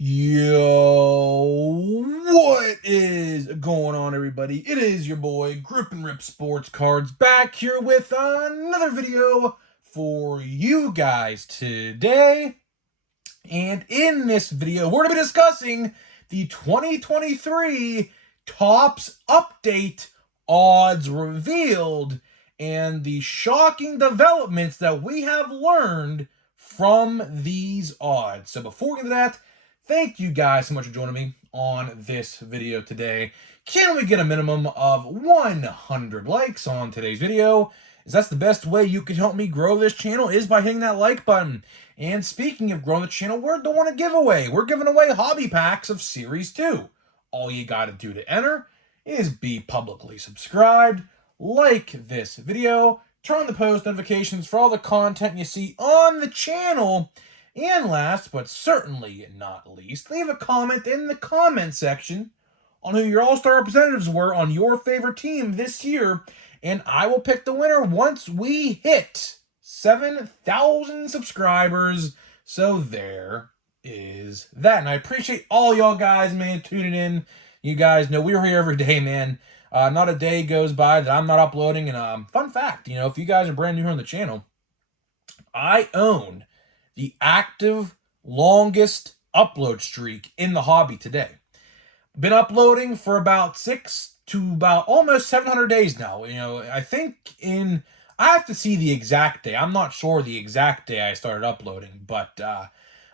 Yo, what is going on, everybody? It is your boy Grip and Rip Sports Cards back here with another video for you guys today. And in this video, we're going to be discussing the 2023 Topps Update odds revealed and the shocking developments that we have learned from these odds. So before we get into that, thank you guys so much for joining me on this video today. Can we get a minimum of 100 likes on today's video? As that's the best way you can help me grow this channel is by hitting that like button. And speaking of growing the channel, we're doing a giveaway. We're giving away hobby packs of Series 2. All you gotta do to enter is be publicly subscribed, like this video, turn on the post notifications for all the content you see on the channel, and last but certainly not least, leave a comment in the comment section on who your all-star representatives were on your favorite team this year, and I will pick the winner once we hit 7,000 subscribers. So there is that. And I appreciate all y'all guys, man, tuning in. You guys know we're here every day, man. Not a day goes by that I'm not uploading. And fun fact, if you guys are brand new here on the channel, I own the active longest upload streak in the hobby today. Been uploading for about 6 to about almost 700 days now. I think I have to see the exact day. I'm not sure the exact day I started uploading, but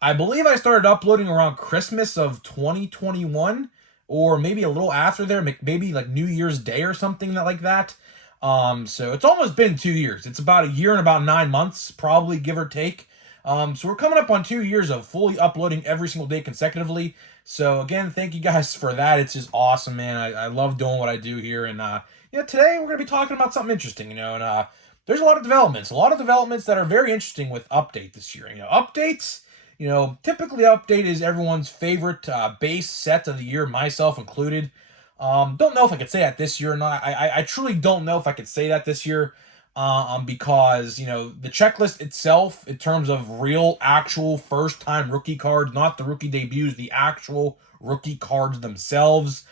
I believe I started uploading around Christmas of 2021, or maybe a little after there, maybe like New Year's Day or something like that. So it's almost been 2 years. It's about a year and about 9 months, probably, give or take. So we're coming up on 2 years of fully uploading every single day consecutively. So again, thank you guys for that. It's just awesome, man. I love doing what I do here. And today we're going to be talking about something interesting, and there's a lot of developments that are very interesting with Update this year. Updates, typically Update is everyone's favorite base set of the year, myself included. Don't know if I could say that this year or not. I truly don't know if I could say that this year. Because, the checklist itself, in terms of real, actual, first-time rookie cards, not the rookie debuts, the actual rookie cards themselves,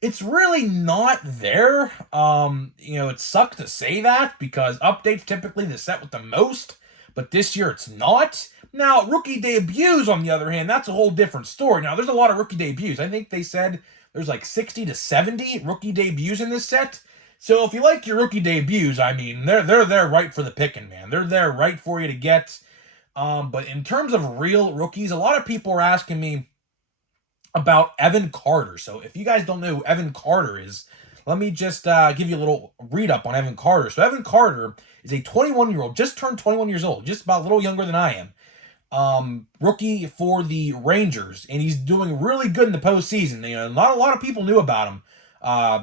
it's really not there. It sucks to say that, because Update's typically the set with the most, but this year it's not. Now, rookie debuts, on the other hand, that's a whole different story. Now, there's a lot of rookie debuts. I think they said there's like 60 to 70 rookie debuts in this set. So if you like your rookie debuts, I mean, they're there right for the picking, man. They're there right for you to get. But in terms of real rookies, a lot of people are asking me about Evan Carter. So if you guys don't know who Evan Carter is, let me just give you a little read-up on Evan Carter. So Evan Carter is a 21-year-old, just turned 21 years old, just about a little younger than I am. Rookie for the Rangers, and he's doing really good in the postseason. Not a lot of people knew about him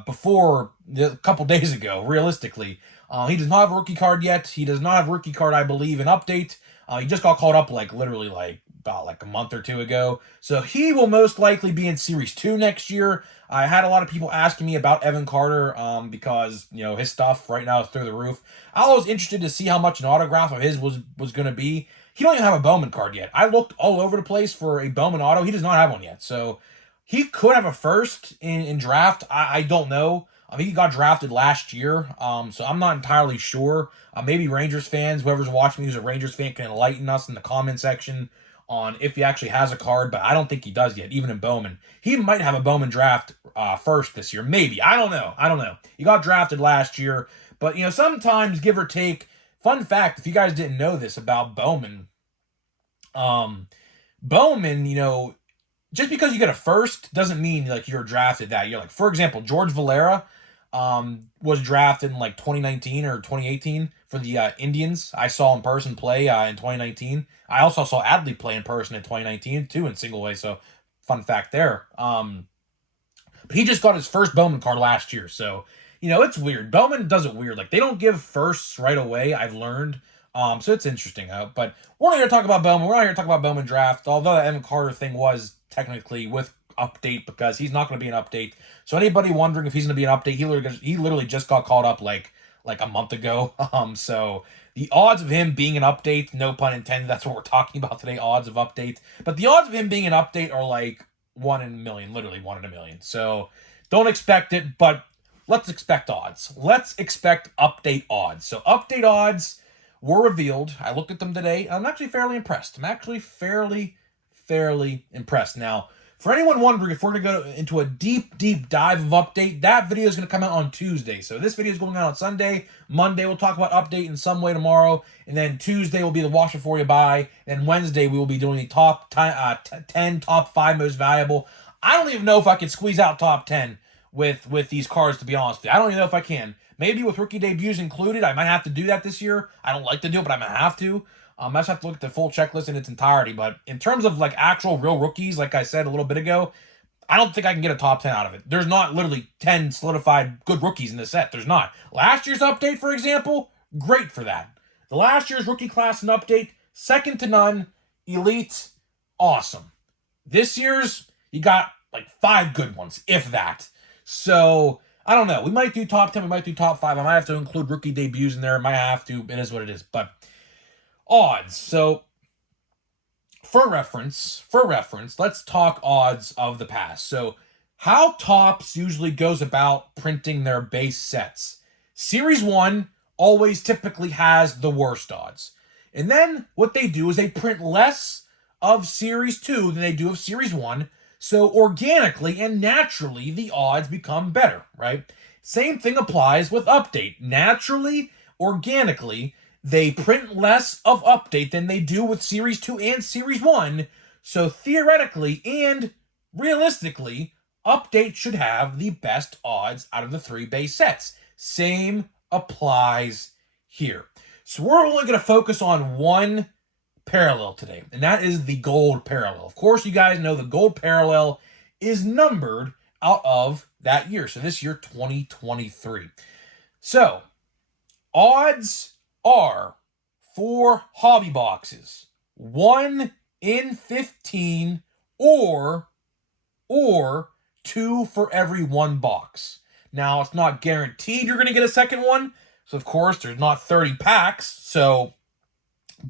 before a couple days ago, realistically. He does not have a rookie card yet. He does not have a rookie card, I believe, in Update. He just got called up literally about a month or two ago. So he will most likely be in Series 2 next year. I had a lot of people asking me about Evan Carter because, his stuff right now is through the roof. I was interested to see how much an autograph of his was going to be. He don't even have a Bowman card yet. I looked all over the place for a Bowman auto. He does not have one yet. So he could have a first in draft. I don't know. I think he got drafted last year, so I'm not entirely sure. Maybe Rangers fans, whoever's watching me who's a Rangers fan, can enlighten us in the comment section on if he actually has a card, but I don't think he does yet, even in Bowman. He might have a Bowman draft first this year. Maybe. I don't know. He got drafted last year, but, sometimes, give or take, fun fact, if you guys didn't know this about Bowman, just because you get a first doesn't mean you're drafted that year. For example, George Valera was drafted in 2019 or 2018 for the Indians. I saw in person play in 2019. I also saw Adley play in person in 2019 too in single A. So fun fact there. But he just got his first Bowman card last year. So it's weird. Bowman does it weird. They don't give firsts right away, I've learned. So it's interesting. But we're not here to talk about Bowman. We're not here to talk about Bowman draft. Although the Evan Carter thing was technically with Update, because he's not going to be an Update. So anybody wondering if he's going to be an Update, he literally just got called up like a month ago. So The odds of him being an update, no pun intended, that's what we're talking about today, odds of update. But the odds of him being an update are like 1 in a million, literally 1 in a million. So don't expect it, but let's expect odds. Let's expect update odds. So update odds were revealed. I looked at them today. I'm actually fairly impressed. I'm actually fairly impressed. Now, for anyone wondering if we're going to go into a deep dive of update, that video is going to come out on Tuesday. So this video is going out on Sunday. Monday, we'll talk about update in some way tomorrow. And then Tuesday will be the watch before you buy. And Wednesday, we will be doing the top 10, top 5 most valuable. I don't even know if I can squeeze out top 10 with these cards, to be honest with you. I don't even know if I can. Maybe with rookie debuts included, I might have to do that this year. I don't like to do it, but I might have to. I just have to look at the full checklist in its entirety. But in terms of like actual real rookies, like I said a little bit ago, I don't think I can get a top 10 out of it. There's not literally 10 solidified good rookies in this set. There's not. Last year's update, for example, great for that. The last year's rookie class and update, second to none, elite, awesome. This year's, you got like 5 good ones, if that. So, I don't know. We might do top 10, we might do top 5. I might have to include rookie debuts in there. I might have to. It is what it is. But odds. So, for reference, let's talk odds of the past. So, how Topps usually goes about printing their base sets. Series 1 always typically has the worst odds. And then what they do is they print less of Series 2 than they do of Series 1. So organically and naturally, the odds become better, right? Same thing applies with update. Naturally, organically, they print less of update than they do with Series 2 and Series 1. So theoretically and realistically, update should have the best odds out of the 3 base sets. Same applies here. So we're only going to focus on one parallel today, and that is the gold parallel. Of course, you guys know the gold parallel is numbered out of that year. So this year, 2023. So odds are for hobby boxes 1 in 15 or 2 for every 1 box. Now, it's not guaranteed you're going to get a second one. So, of course, there's not 30 packs. So,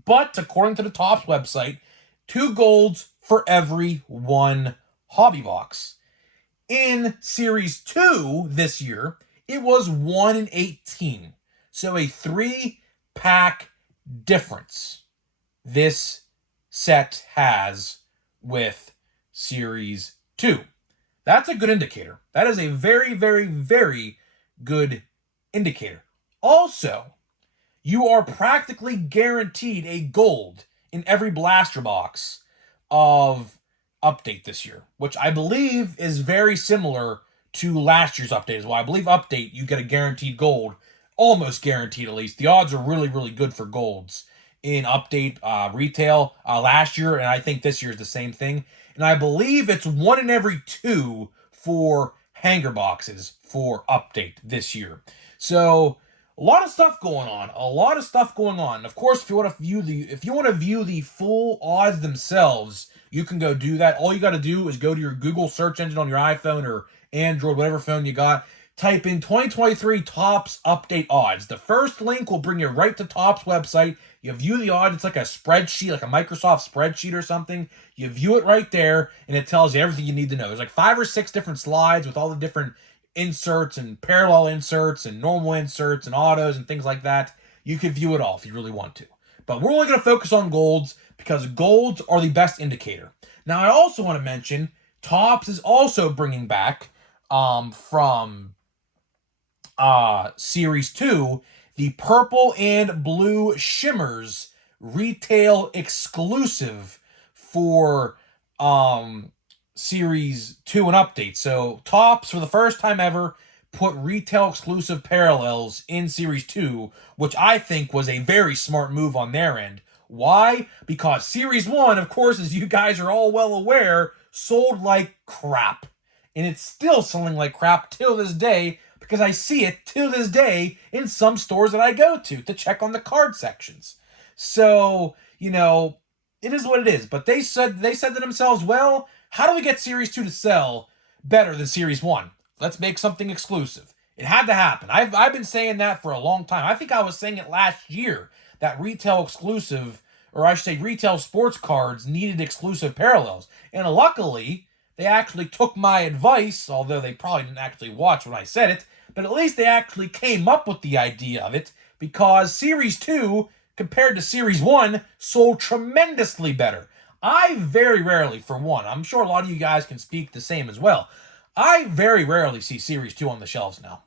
but according to the Topps website, 2 golds for every 1 hobby box. In Series 2 this year, it was 1 in 18. So a 3-pack difference this set has with Series 2. That's a good indicator. That is a very good indicator. Also, you are practically guaranteed a gold in every blaster box of update this year, which I believe is very similar to last year's update as well. I believe update, you get a guaranteed gold, almost guaranteed at least. The odds are really good for golds in update retail last year, and I think this year is the same thing. And I believe it's 1 in every 2 for hanger boxes for update this year. So a lot of stuff going on. Of course, if you want to view the full odds themselves, you can go do that. All you got to do is go to your Google search engine on your iPhone or Android, whatever phone you got. Type in 2023 Topps update odds. The first link will bring you right to Topps website. You view the odds. It's like a spreadsheet, like a Microsoft spreadsheet or something. You view it right there, and it tells you everything you need to know. There's like 5 or 6 different slides with all the different inserts and parallel inserts and normal inserts and autos and things like that. You can view it all if you really want to. But we're only going to focus on golds because golds are the best indicator. Now, I also want to mention Topps is also bringing back from Series 2 the purple and blue shimmers retail exclusive for Series 2 and update. So Topps, for the first time ever, put retail exclusive parallels in Series 2, which I think was a very smart move on their end. Why? Because Series 1, of course, as you guys are all well aware, sold like crap. And it's still selling like crap till this day, because I see it till this day in some stores that I go to check on the card sections. So, you know, it is what it is. But they said to themselves, well, how do we get Series 2 to sell better than Series 1? Let's make something exclusive. It had to happen. I've been saying that for a long time. I think I was saying it last year, that retail exclusive, or I should say retail sports cards needed exclusive parallels. And luckily, they actually took my advice, although they probably didn't actually watch when I said it, but at least they actually came up with the idea of it, because Series 2, compared to Series 1, sold tremendously better. I very rarely, for one, I'm sure a lot of you guys can speak the same as well, I very rarely see Series 2 on the shelves now.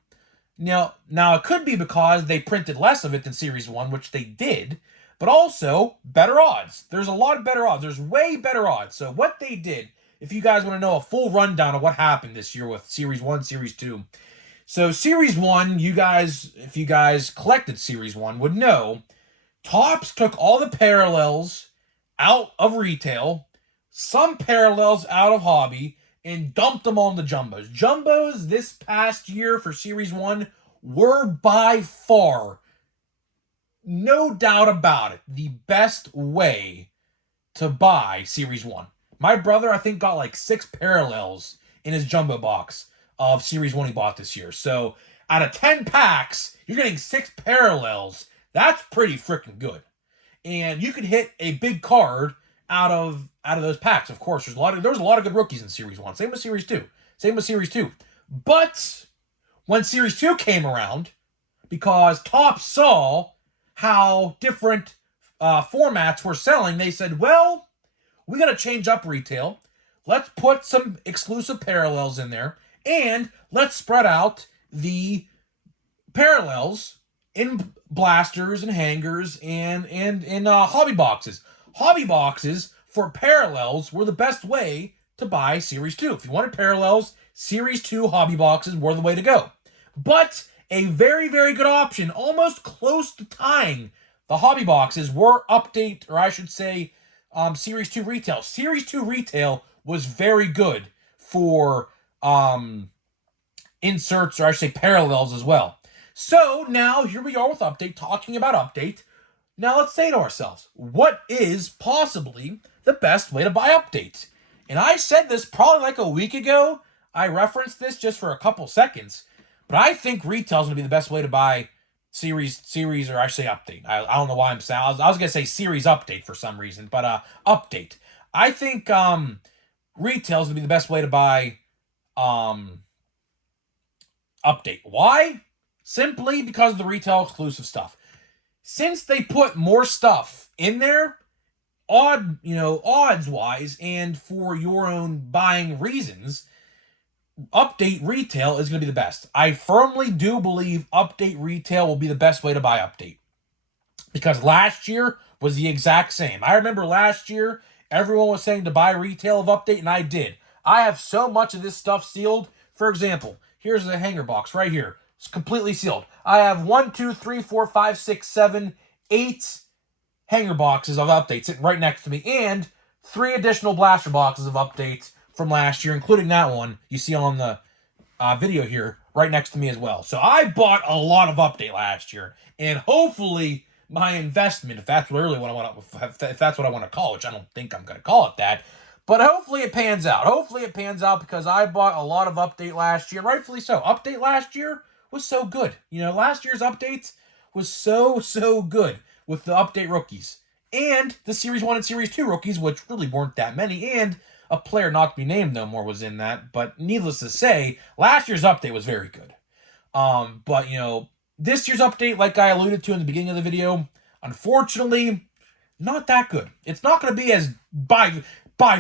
Now it could be because they printed less of it than Series 1, which they did, but also better odds. There's a lot of better odds. There's way better odds. So what they did, if you guys want to know a full rundown of what happened this year with Series 1, Series 2. So Series 1, if you guys collected Series 1, would know, Topps took all the parallels out of retail, some parallels out of hobby, and dumped them on the jumbos. Jumbos this past year for Series 1 were by far, no doubt about it, the best way to buy Series 1. My brother, I think, got like 6 parallels in his jumbo box of Series 1 he bought this year. So out of 10 packs, you're getting 6 parallels. That's pretty freaking good. And you can hit a big card out of those packs. Of course, there's a lot of good rookies in Series 1. Same with Series 2. But when Series 2 came around, because Topps saw how different formats were selling, they said, well, we got to change up retail. Let's put some exclusive parallels in there, and let's spread out the parallels in blasters and hangers and in hobby boxes. Hobby boxes for parallels were the best way to buy Series 2. If you wanted parallels, Series 2 hobby boxes were the way to go. But a very, very good option, almost close to tying the hobby boxes, were Update, or I should say, Series 2 retail. Series 2 retail was very good for inserts, or I should say parallels as well. So now here we are with Update, talking about Update. Now let's say to ourselves, what is possibly the best way to buy Update? And I said this probably like a week ago. I referenced this just for a couple seconds, but I think retail is going to be the best way to buy series, or I should say Update. I don't know why I'm saying, I was going to say Series Update for some reason, but Update. I think retail is going to be the best way to buy Update. Why? Simply because of the retail exclusive stuff. Since they put more stuff in there, odds-wise, and for your own buying reasons, Update retail is going to be the best. I firmly do believe Update retail will be the best way to buy Update. Because last year was the exact same. I remember last year, everyone was saying to buy retail of Update, and I did. I have so much of this stuff sealed. For example, here's a hanger box right here. It's completely sealed. I have 8 hanger boxes of Updates sitting right next to me, and 3 additional blaster boxes of Updates from last year, including that one you see on the video here right next to me as well. So I bought a lot of Update last year, and hopefully my investment, if that's what I want to call it, which I don't think I'm going to call it that, but hopefully it pans out. Hopefully it pans out, because I bought a lot of Update last year, rightfully so. Update last year was so good. Last year's Updates was so good with the Update rookies. And the Series 1 and Series 2 rookies, which really weren't that many, and a player not to be named no more was in that. But needless to say, last year's Update was very good. But this year's Update, like I alluded to in the beginning of the video, unfortunately, not that good. It's not going to be as, by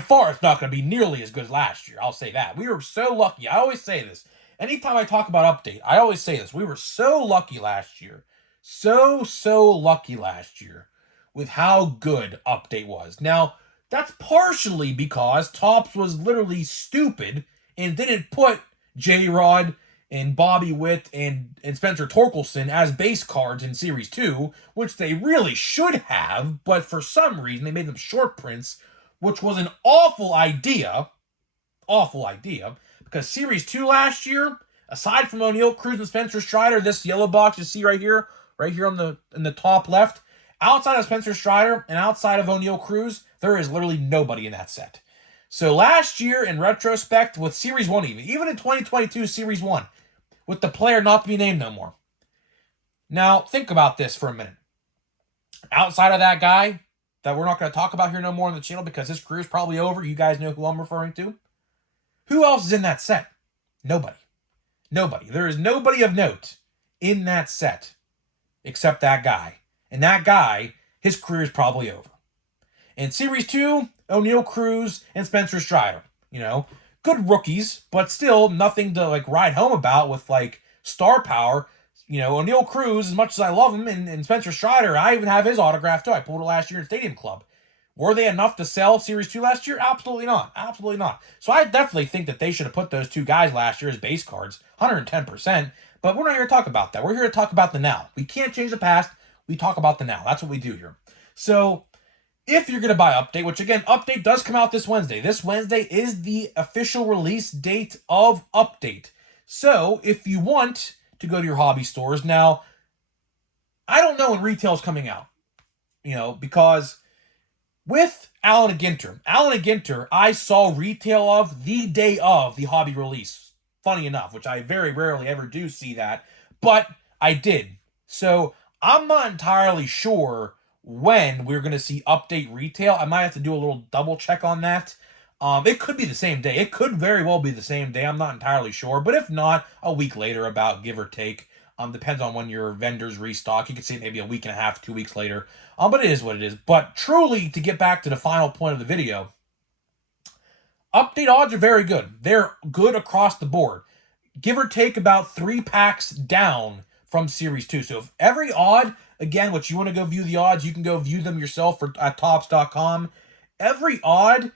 far, it's not going to be nearly as good as last year. I'll say that. We were so lucky. I always say this. Anytime I talk about Update, I always say this. We were so lucky last year. So lucky last year with how good Update was. Now, that's partially because Topps was literally stupid and didn't put J-Rod and Bobby Witt and Spencer Torkelson as base cards in Series 2, which they really should have, but for some reason they made them short prints, which was an awful idea, because Series 2 last year, aside from Oneil Cruz and Spencer Strider, this yellow box you see right here in the top left, outside of Spencer Strider and outside of Oneil Cruz, there is literally nobody in that set. So last year, in retrospect, with Series 1 even in 2022 Series 1, with the player not to be named no more. Now, think about this for a minute. Outside of that guy that we're not going to talk about here no more on the channel because his career is probably over. You guys know who I'm referring to. Who else is in that set? Nobody. Nobody. There is nobody of note in that set except that guy. And that guy, his career is probably over. In Series 2, Oneil Cruz and Spencer Strider. You know, good rookies, but still nothing to, like, ride home about with, like, star power. You know, Oneil Cruz, as much as I love him, and Spencer Strider, I even have his autograph, too. I pulled it last year in Stadium Club. Were they enough to sell Series 2 last year? Absolutely not. Absolutely not. So I definitely think that they should have put those two guys last year as base cards, 110%. But we're not here to talk about that. We're here to talk about the now. We can't change the past. We talk about the now. That's what we do here. So if you're going to buy Update, which again, Update does come out this Wednesday. This Wednesday is the official release date of Update. So if you want to go to your hobby stores, now, I don't know when retail is coming out, you know, because with Allen Ginter, I saw retail of the day of the hobby release. Funny enough, which I very rarely ever do see that, but I did. So I'm not entirely sure when we're going to see Update retail. I might have to do a little double check on that. It could be the same day. It could very well be the same day. I'm not entirely sure. But if not, a week later, about, give or take. Depends on when your vendors restock. You could say maybe a week and a half, 2 weeks later. But it is what it is. But truly, to get back to the final point of the video, Update odds are very good. They're good across the board. Give or take about 3 packs down from Series 2. So if every odd, again, which you want to go view the odds, you can go view them yourself at Topps.com. Every odd,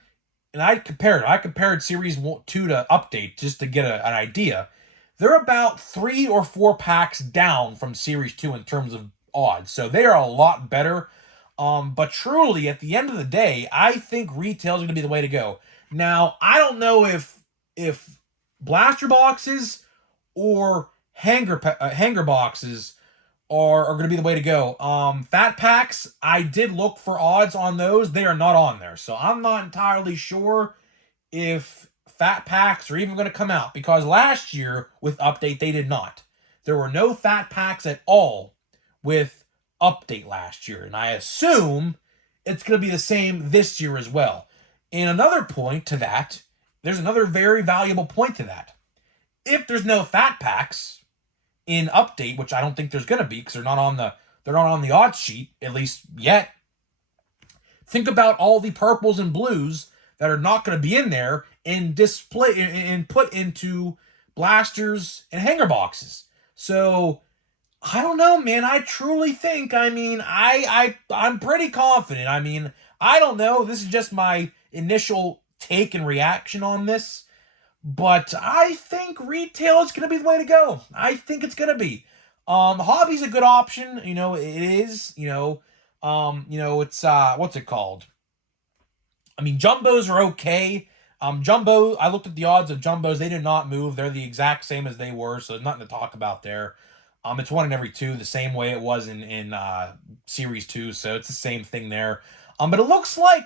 and I compared Series 2 to Update just to get an idea. They're about 3 or 4 packs down from Series 2 in terms of odds. So they are a lot better. But truly, at the end of the day, I think retail is going to be the way to go. Now, I don't know if blaster boxes or hanger boxes are going to be the way to go. Fat packs, I did look for odds on those. They are not on there. So I'm not entirely sure if fat packs are even going to come out, because last year with Update, they did not. There were no fat packs at all with Update last year. And I assume it's going to be the same this year as well. And another point to that, there's another very valuable point to that. If there's no fat packs in Update, which I don't think there's going to be because they're not on the odds sheet, at least yet. Think about all the purples and blues that are not going to be in there and display and put into blasters and hanger boxes. So I don't know, man. I truly think, I'm pretty confident. I don't know. This is just my initial take and reaction on this. But I think retail is going to be the way to go. I think it's going to be. Hobby's a good option. You know, it is. It's what's it called? Jumbos are okay. I looked at the odds of jumbos. They did not move. They're the exact same as they were, so there's nothing to talk about there. It's 1 in every 2, the same way it was in Series 2, so it's the same thing there. But it looks like,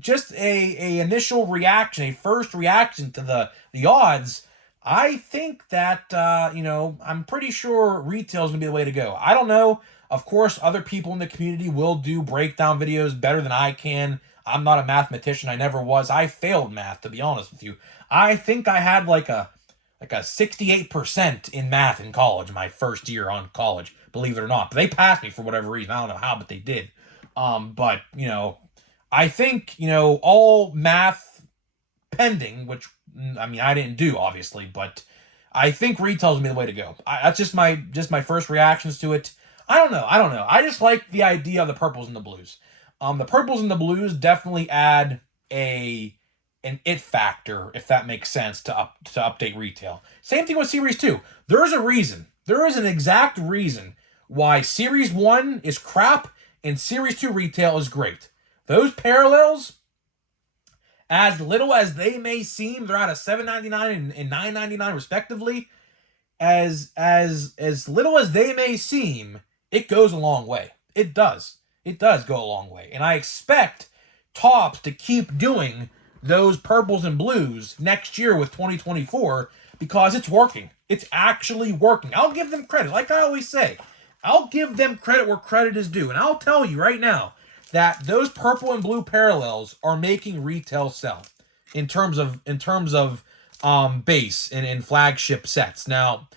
just a initial reaction, a first reaction to the odds. I think that, I'm pretty sure retail is going to be the way to go. I don't know. Of course, other people in the community will do breakdown videos better than I can. I'm not a mathematician. I never was. I failed math, to be honest with you. I think I had like a 68% in math in college, my first year on college, believe it or not. But they passed me for whatever reason. I don't know how, but they did. But, I think, all math pending, which, I didn't do, obviously, but I think retail's gonna be the way to go. That's just my first reactions to it. I don't know. I just like the idea of the purples and the blues. The purples and the blues definitely add an it factor, if that makes sense, to Update retail. Same thing with Series 2. There is a reason. There is an exact reason why Series 1 is crap and Series 2 retail is great. Those parallels, as little as they may seem, they're out of $7.99 and $9.99 respectively. As little as they may seem, it goes a long way. It does. It does go a long way. And I expect Topps to keep doing those purples and blues next year with 2024 because it's working. It's actually working. I'll give them credit. Like I always say, I'll give them credit where credit is due. And I'll tell you right now that those purple and blue parallels are making retail sell in terms of base and flagship sets. Now,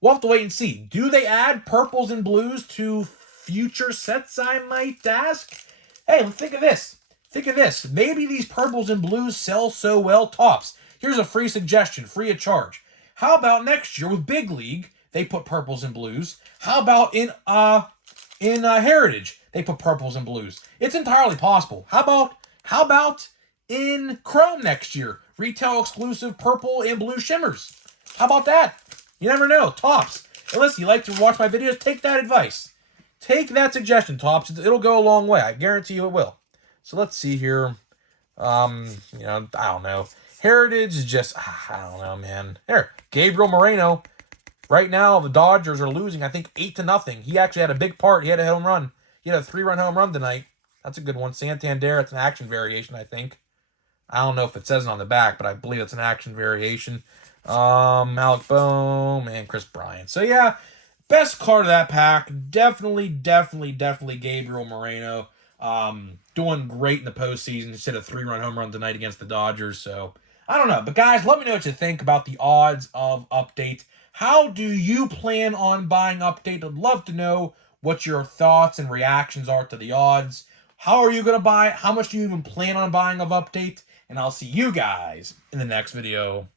we'll have to wait and see. Do they add purples and blues to future sets, I might ask? Hey, think of this. Think of this. Maybe these purples and blues sell so well. Topps, here's a free suggestion, free of charge. How about next year with Big League, they put purples and blues? How about in Heritage, they put purples and blues? It's entirely possible. How about in Chrome next year, retail exclusive purple and blue shimmers? How about that? You never know. Topps, hey, listen, you like to watch my videos? Take that advice. Take that suggestion, Topps. It'll go a long way. I guarantee you it will. So let's see here. I don't know. Heritage is just, I don't know, man. There, Gabriel Moreno. Right now, the Dodgers are losing, I think, 8-0. He actually had a big part. He had a home run. He had a 3-run home run tonight. That's a good one. Santander, it's an action variation, I think. I don't know if it says it on the back, but I believe it's an action variation. Alec Bohm and Chris Bryant. So, yeah, best card of that pack. Definitely Gabriel Moreno. Doing great in the postseason. He hit a 3-run home run tonight against the Dodgers. So, I don't know. But, guys, let me know what you think about the odds of Update. How do you plan on buying Update? I'd love to know what your thoughts and reactions are to the odds. How are you going to buy it? How much do you even plan on buying of Update? And I'll see you guys in the next video.